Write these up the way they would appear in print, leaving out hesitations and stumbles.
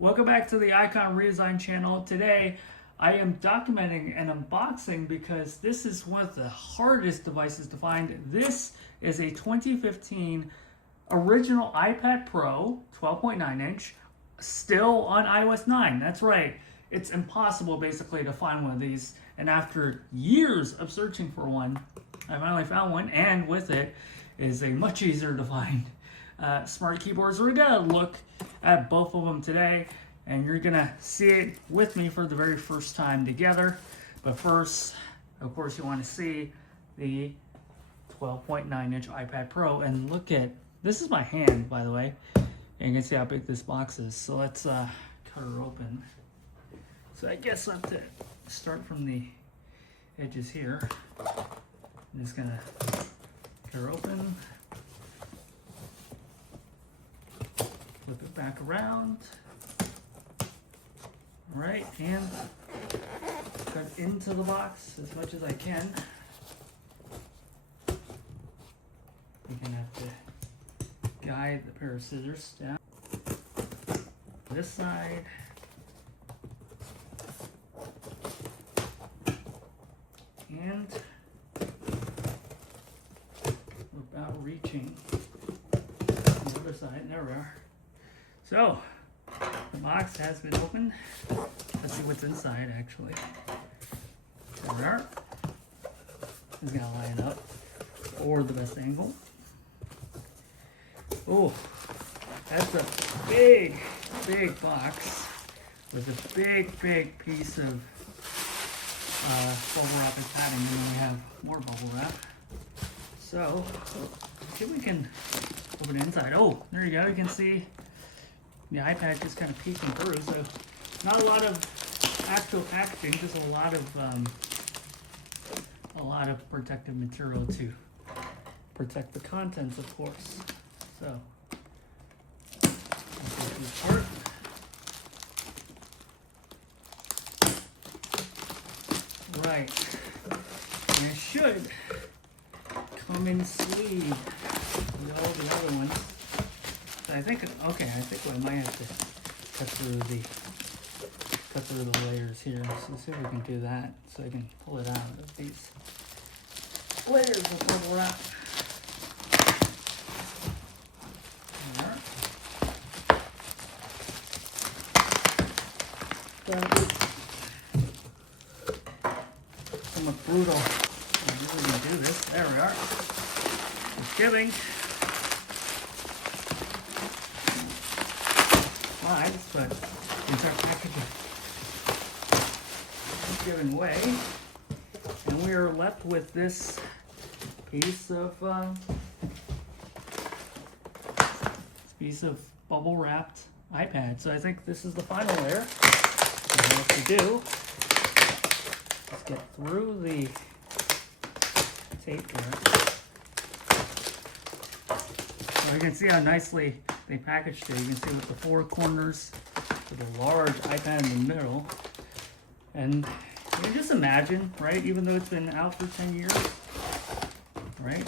Welcome back to the Icon Redesign channel. Today I am documenting an unboxing because this is one of the hardest devices to find. This is a 2015 original iPad Pro 12.9 inch, still on iOS 9. That's right. It's impossible basically to find one of these, and after years of searching for one, I finally found one, and with it is a much easier to find smart keyboards. We're gonna look at both of them today, and you're gonna see it with me for the very first time together. But first, of course, you want to see the 12.9 inch iPad Pro, and look at this is my hand, by the way, and you can see how big this box is. So let's cut her open. So I guess I'll have to start from the edges here. I'm just gonna cut her open. Flip it back around. All right, and cut into the box as much as I can. You're gonna have to guide the pair of scissors down this side. And about reaching the other side. There we are. So, the box has been opened. Let's see what's inside, actually. There we are. It's gonna line up for the best angle. Oh, that's a big, big box with a big, big piece of bubble wrap and padding. And then we have more bubble wrap. So, let's see if we can open it inside. Oh, there you go. You can see the iPad just kind of peeking through, so not a lot of actual packaging, just a lot of protective material to protect the contents, of course. So, let's take this apart. Right, and it should come in sleeve with all the other ones. I think, okay, I think I might have to cut through the layers here. So let's see if we can do that so I can pull it out of these layers of bubble wrap. Somewhat brutal. I really can do this. There we are. Just giving. But the entire package is giving way, and we are left with this piece of bubble wrapped iPad. So I think this is the final layer. So what we have to do is get through the tape here. So you can see how nicely they packaged it. You can see with the four corners, with a large iPad in the middle. And you can just imagine, right, even though it's been out for 10 years, right,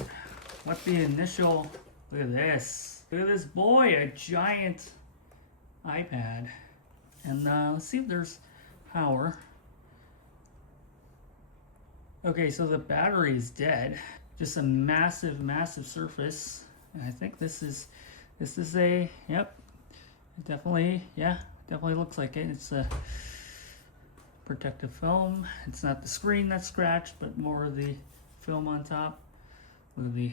what the initial, look at this. Look at this boy, a giant iPad. And let's see if there's power. Okay, so the battery is dead. Just a massive, massive surface. And I think this is a, yep, definitely looks like it. It's a protective film. It's not the screen that's scratched, but more of the film on top. Look at the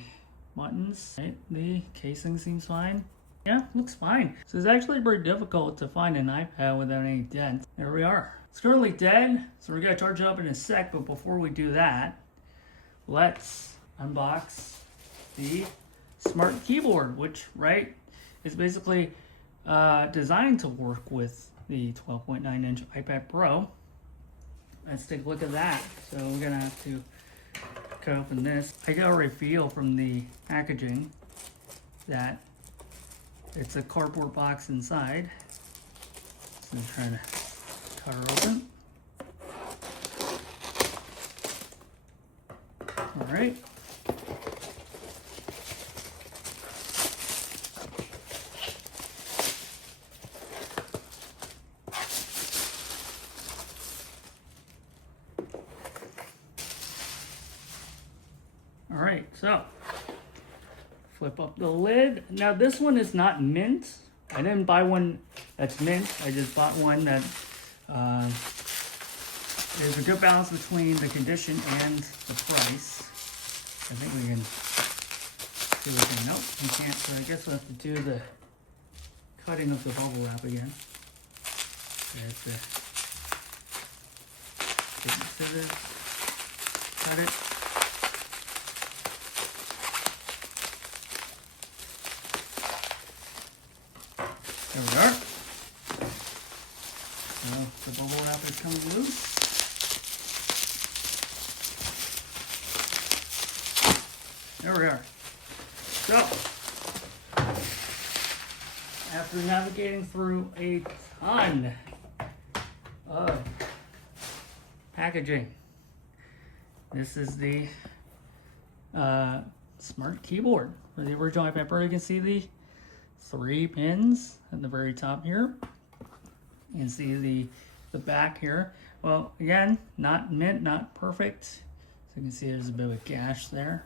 buttons, right? The casing seems fine. Yeah, looks fine. So it's actually pretty difficult to find an iPad without any dents. There we are. It's currently dead, so we're gonna charge it up in a sec, but before we do that, let's unbox the smart keyboard, which, right, is basically designed to work with the 12.9 inch iPad Pro. Let's take a look at that. So we're gonna have to cut open this. I can already feel from the packaging that it's a cardboard box inside. So I'm trying to cut her open. All right. All right, so flip up the lid. Now this one is not mint. I didn't buy one that's mint. I just bought one that there's a good balance between the condition and the price. I think we can see what we can. Nope, we can't. So I guess we'll have to do the cutting of the bubble wrap again. There's the scissors. Cut it. There we are. So the bubble wrap is coming loose. There we are. So, after navigating through a ton of packaging, this is the smart keyboard for the original iPad Pro. You can see the 3 pins at the very top here. You can see the back here. Well, again, not mint, not perfect. So you can see there's a bit of a gash there,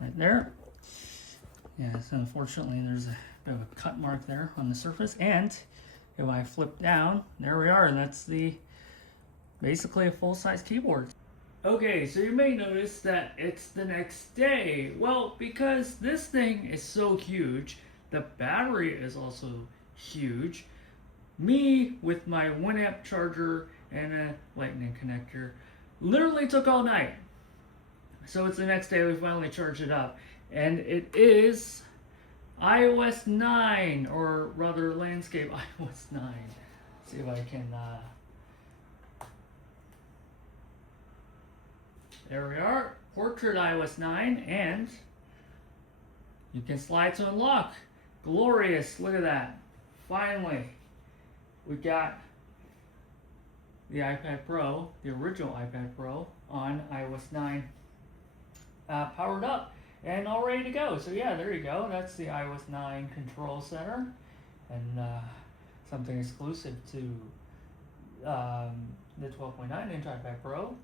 right there. Yeah, so unfortunately there's a bit of a cut mark there on the surface. And if I flip down, there we are. That's basically a full-size keyboard. Okay, so you may notice that it's the next day. Well, because this thing is so huge, the battery is also huge. Me, with my 1 amp charger and a lightning connector, literally took all night. So it's the next day we finally charged it up. And it is iOS 9, or rather landscape iOS 9. Let's see if I can, there we are, portrait iOS 9, and you can slide to unlock. Glorious, look at that. Finally, we got the iPad Pro, the original iPad Pro, on iOS 9, powered up and all ready to go. So yeah, there you go. That's the iOS 9 control center, and something exclusive to the 12.9-inch iPad Pro,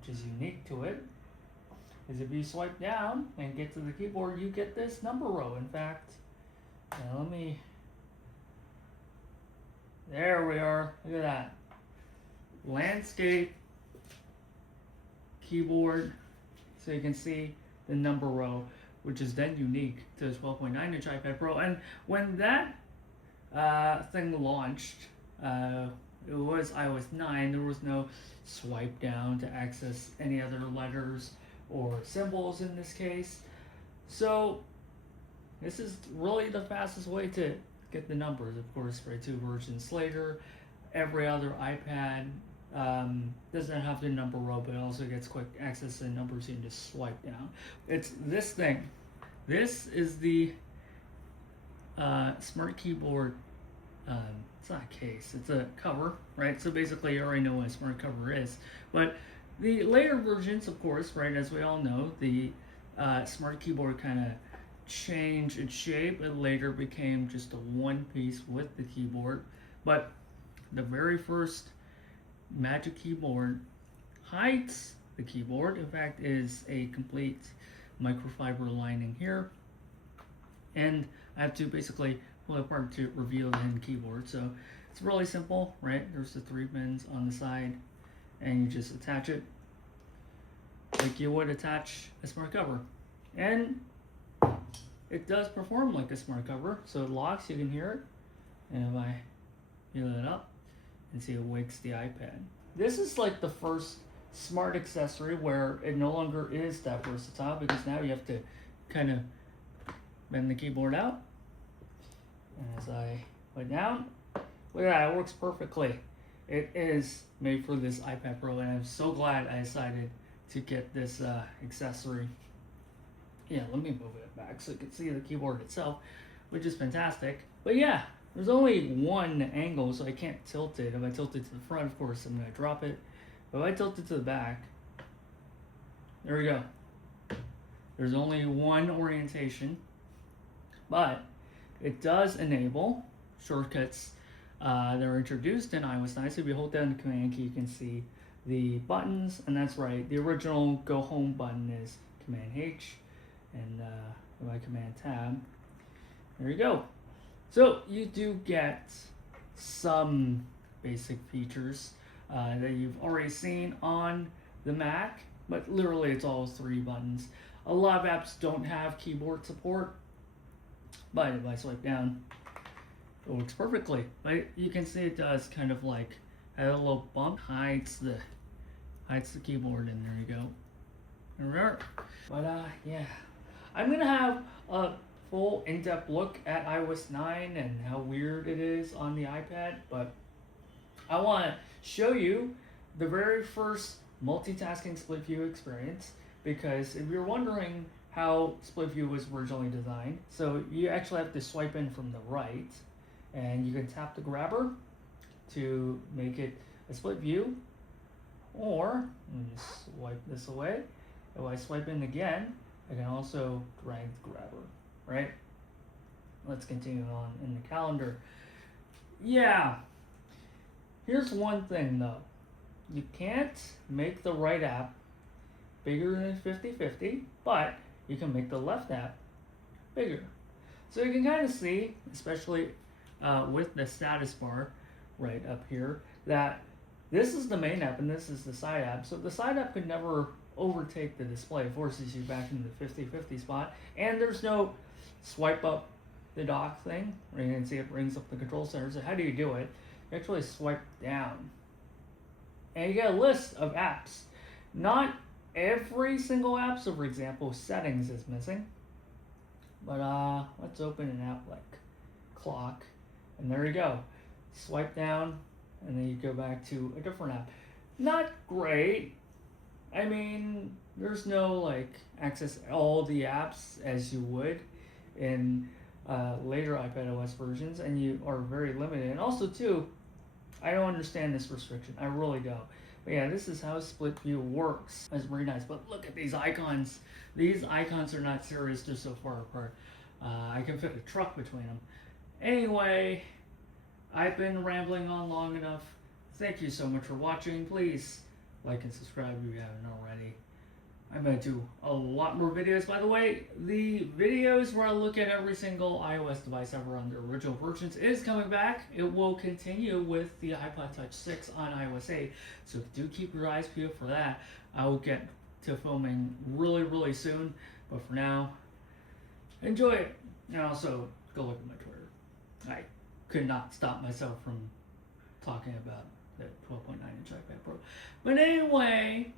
which is unique to it, is if you swipe down and get to the keyboard, you get this number row. In fact, there we are. Look at that. Landscape keyboard. So you can see the number row, which is then unique to the 12.9-inch iPad Pro. And when that thing launched, it was iOS 9. There was no swipe down to access any other letters or symbols in this case. So this is really the fastest way to get the numbers. Of course, for 2 versions later, every other iPad doesn't have the number row, but it also gets quick access to numbers. You can just swipe down. It's this thing. This is the smart keyboard. It's not a case, it's a cover, right? So basically you already know what a smart cover is. But the later versions, of course, right, as we all know, the smart keyboard kind of changed its shape. It later became just a one piece with the keyboard. But the very first Magic Keyboard hides the keyboard. In fact, is a complete microfiber lining here. And I have to basically pull it apart to reveal the hidden keyboard. So it's really simple, right? There's the 3 pins on the side, and you just attach it like you would attach a smart cover. And it does perform like a smart cover. So it locks, you can hear it. And if I peel it up, and see, it wakes the iPad. This is like the first smart accessory where it no longer is that versatile, because now you have to kind of bend the keyboard out. And as I put down, look at that, it works perfectly. It is made for this iPad Pro, and I'm so glad I decided to get this accessory. Yeah, let me move it back so you can see the keyboard itself, which is fantastic. But yeah, there's only one angle, so I can't tilt it. If I tilt it to the front, of course, I'm going to drop it. But if I tilt it to the back, there we go. There's only one orientation, but it does enable shortcuts that are introduced in iOS 9. So if you hold down the command key, you can see the buttons, and that's right, the original go home button is Command H, and my Command Tab. There you go. So you do get some basic features that you've already seen on the Mac, but literally it's all 3 buttons. A lot of apps don't have keyboard support, but if I swipe down, it works perfectly. But you can see it does kind of like add a little bump, hides the keyboard, and there you go. But yeah, I'm gonna have a full in-depth look at iOS 9 and how weird it is on the iPad, but I want to show you the very first multitasking split view experience, because if you're wondering how split view was originally designed, so you actually have to swipe in from the right, and you can tap the grabber to make it a split view, or let me just swipe this away. If I swipe in again, I can also drag the grabber, right? Let's continue on in the calendar. Yeah, here's one thing though. You can't make the right app bigger than 50/50, but you can make the left app bigger. So you can kind of see, especially with the status bar right up here, that this is the main app and this is the side app. So the side app could never overtake the display. It forces you back into the 50/50 spot, and there's no swipe up the dock thing where you can see it brings up the control center. So how do you do it? You actually swipe down and you get a list of apps. Not every single app, so for example settings is missing, but let's open an app like clock, and there you go. Swipe down and then you go back to a different app. Not great. I mean, there's no like access all the apps as you would in later iPadOS versions, and you are very limited. And also too, I don't understand this restriction. I really don't. But yeah, this is how split view works. It's very nice. But look at these icons. These icons are not serious. They're so far apart. I can fit a truck between them. Anyway, I've been rambling on long enough. Thank you so much for watching. Please like and subscribe if you haven't already. I'm going to do a lot more videos. By the way, the videos where I look at every single iOS device ever on the original versions is coming back. It will continue with the iPod Touch 6 on iOS 8. So do keep your eyes peeled for that. I will get to filming really, really soon. But for now, enjoy it. And also, go look at my Twitter. I could not stop myself from talking about the 12.9-inch iPad Pro. But anyway,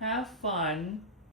have fun.